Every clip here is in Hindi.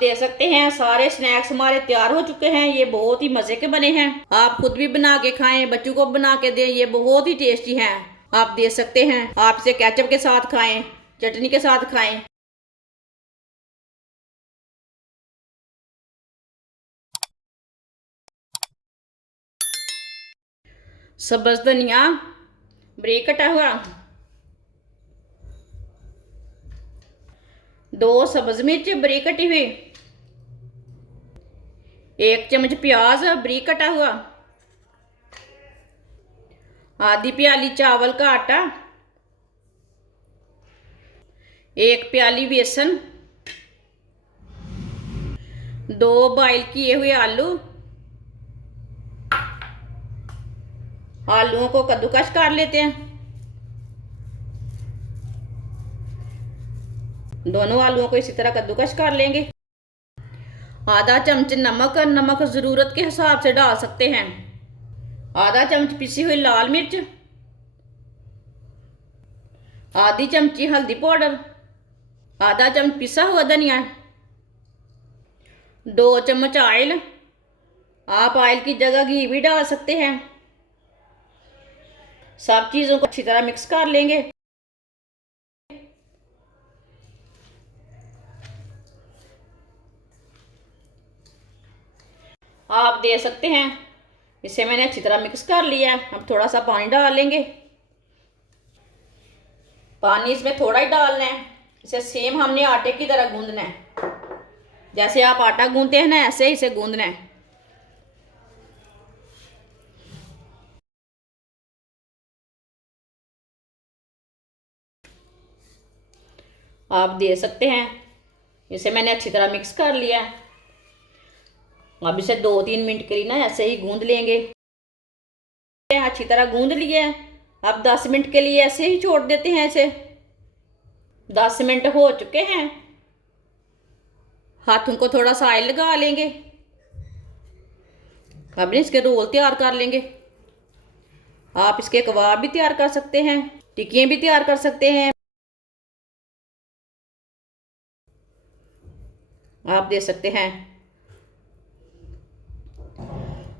देख सकते हैं सारे स्नैक्स हमारे तैयार हो चुके हैं। ये बहुत ही मजे के बने हैं। आप खुद भी बना के खाएं, बच्चों को बना के दें, ये बहुत ही टेस्टी हैं। आप देख सकते हैं, आप इसे केचप के साथ खाएं, चटनी के साथ खाएं। सब्ज धनिया बारीक कटा हुआ, 2 सब्ज मिर्च बारीक कटी हुई, 1 चम्मच प्याज बारीक कटा हुआ, आधी प्याली चावल का आटा, 1 प्याली बेसन, 2 बॉईल किए हुए आलू। आलूओं को कद्दूकस कर लेते हैं। दोनों आलूओं को इसी तरह कद्दूकस कर लेंगे। आधा चम्मच नमक, नमक ज़रूरत के हिसाब से डाल सकते हैं। आधा चम्मच पिसी हुई लाल मिर्च, आधी चमची हल्दी पाउडर, आधा चम्मच पिसा हुआ धनिया, 2 चम्मच ऑयल। आप ऑयल की जगह घी भी डाल सकते हैं। सब चीज़ों को अच्छी तरह मिक्स कर लेंगे। आप दे सकते हैं, इसे मैंने अच्छी तरह मिक्स कर लिया है। अब थोड़ा सा पानी डाल लेंगे। पानी इसमें थोड़ा ही डालना है। इसे सेम हमने आटे की तरह गूंदना है। जैसे आप आटा गूंदते हैं ना, ऐसे ही इसे गूंदना है। आप दे सकते हैं, इसे मैंने अच्छी तरह मिक्स कर लिया है। अब इसे 2-3 मिनट के लिए ना ऐसे ही गूंद लेंगे। अच्छी तरह गूंद लिया है। अब 10 मिनट के लिए ऐसे ही छोड़ देते हैं इसे। 10 मिनट हो चुके हैं। हाथों को थोड़ा सा ऑयल लगा लेंगे। अब इसके रोल तैयार कर लेंगे। आप इसके कबाब भी तैयार कर सकते हैं, टिक्कियाँ भी तैयार कर सकते हैं। आप दे सकते हैं,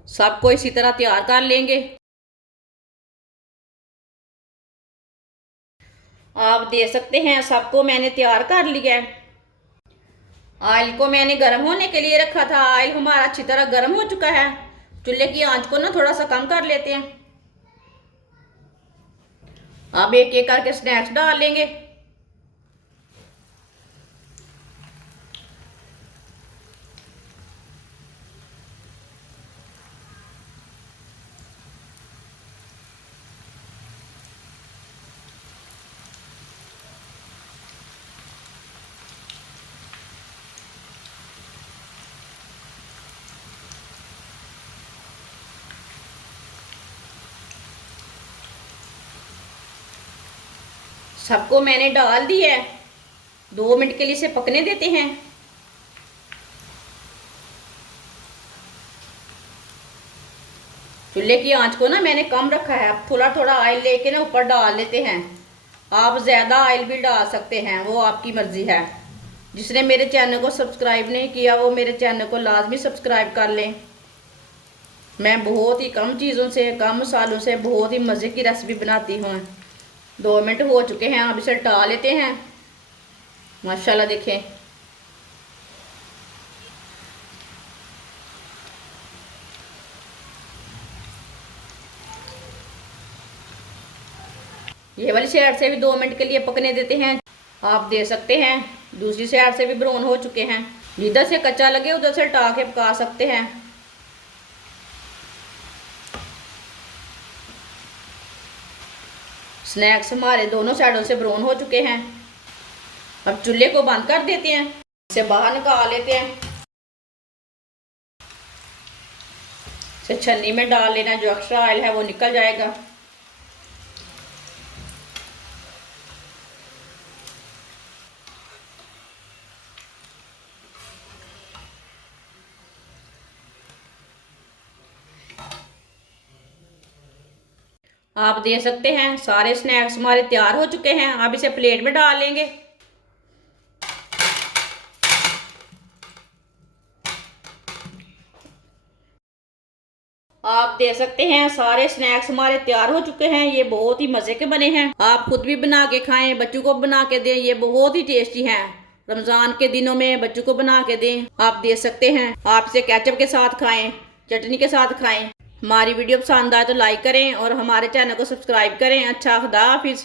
सबको इसी तरह तैयार कर लेंगे। आप दे सकते हैं, सबको मैंने तैयार कर लिया है। ऑयल को मैंने गर्म होने के लिए रखा था। ऑयल हमारा अच्छी तरह गर्म हो चुका है। चूल्हे की आंच को ना थोड़ा सा कम कर लेते हैं। अब एक एक करके स्नैक्स डाल लेंगे। सबको मैंने डाल दिया है। 2 मिनट के लिए इसे पकने देते हैं। चूल्हे की आंच को ना मैंने कम रखा है। अब थोड़ा थोड़ा ऑयल लेके ना ऊपर डाल लेते हैं। आप ज़्यादा ऑयल भी डाल सकते हैं, वो आपकी मर्ज़ी है। जिसने मेरे चैनल को सब्सक्राइब नहीं किया वो मेरे चैनल को लाजमी सब्सक्राइब कर लें। मैं बहुत ही कम चीज़ों से, कम मसालों से बहुत ही मज़े की रेसिपी बनाती हूँ। 2 मिनट हो चुके हैं। अब इसे हटा लेते हैं। माशाल्लाह देखें, ये वाली साइड से भी 2 मिनट के लिए पकने देते हैं। आप दे सकते हैं, दूसरी साइड से भी ब्राउन हो चुके हैं। जिधर से कच्चा लगे उधर से हटा के पका सकते हैं। स्नैक्स हमारे दोनों साइडों से ब्राउन हो चुके हैं। अब चूल्हे को बंद कर देते हैं। इसे बाहर निकाल लेते हैं। इसे छन्नी में डाल लेना, जो एक्स्ट्रा ऑयल है वो निकल जाएगा। आप दे सकते हैं, सारे स्नैक्स हमारे तैयार हो चुके हैं। अब इसे प्लेट में डाल लेंगे। दे सकते हैं। सारे स्नैक्स हमारे तैयार हो चुके हैं। ये बहुत ही मजे के बने हैं। आप खुद भी बना के खाएं, बच्चों को बना के दें। ये बहुत ही टेस्टी हैं। रमजान के दिनों में बच्चों को बना के दें, आप दे सकते हैं। आप इसे केचप के साथ खाएं, चटनी के साथ खाएं। हमारी वीडियो पसंद आए तो लाइक करें और हमारे चैनल को सब्सक्राइब करें। अच्छा, खुदा हाफिज।